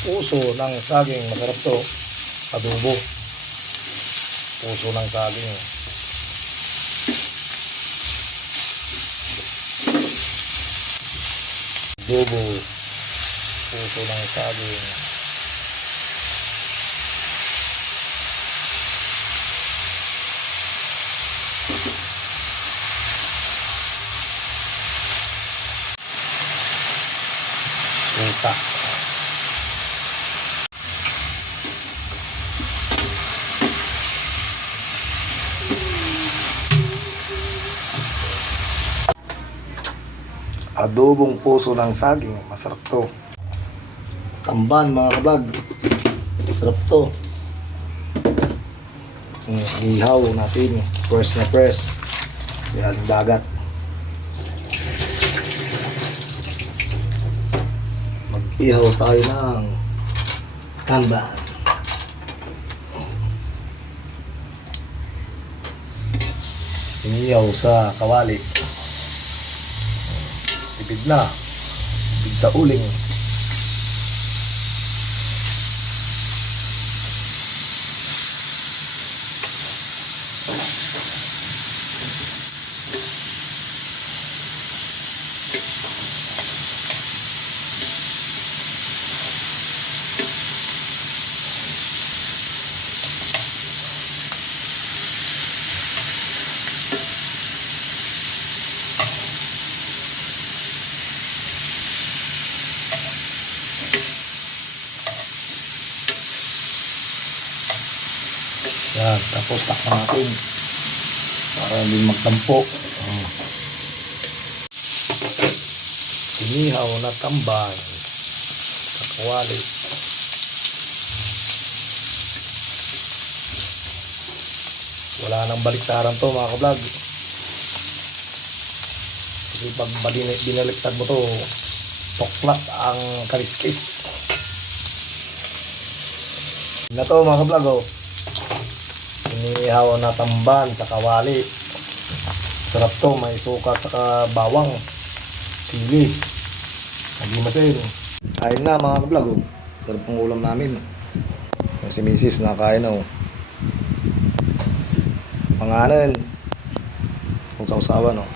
Puso ng saging, masarap to. Adobo. Puso ng saging. Adobo. Puso ng saging. Suka. Adobong puso ng saging, masarap to. Tamban mga kablog, masarap to. Ihaw natin, press na press. Yan, dagat. Mag-ihaw tayo ng tamban. Inihaw sa kawali. Tipid na. Tipid sa uling. Yan, tapos takpan natin para hindi magtampo. Inihaw na tamban sa kawali. Wala nang baliktaran to mga kablog. Kasi pag binaliktad mo to, tuklat ang kaliskis. Na to mga kablog, oh. Inihaw na tamban sa kawali. Sarap to, may suka sa bawang, chili, nagimasin. Kain na mga kablog, oh. Sarap ang ulam namin. Yung si Mrs. nakain na, oh. Pangalan kung sausawan, oh.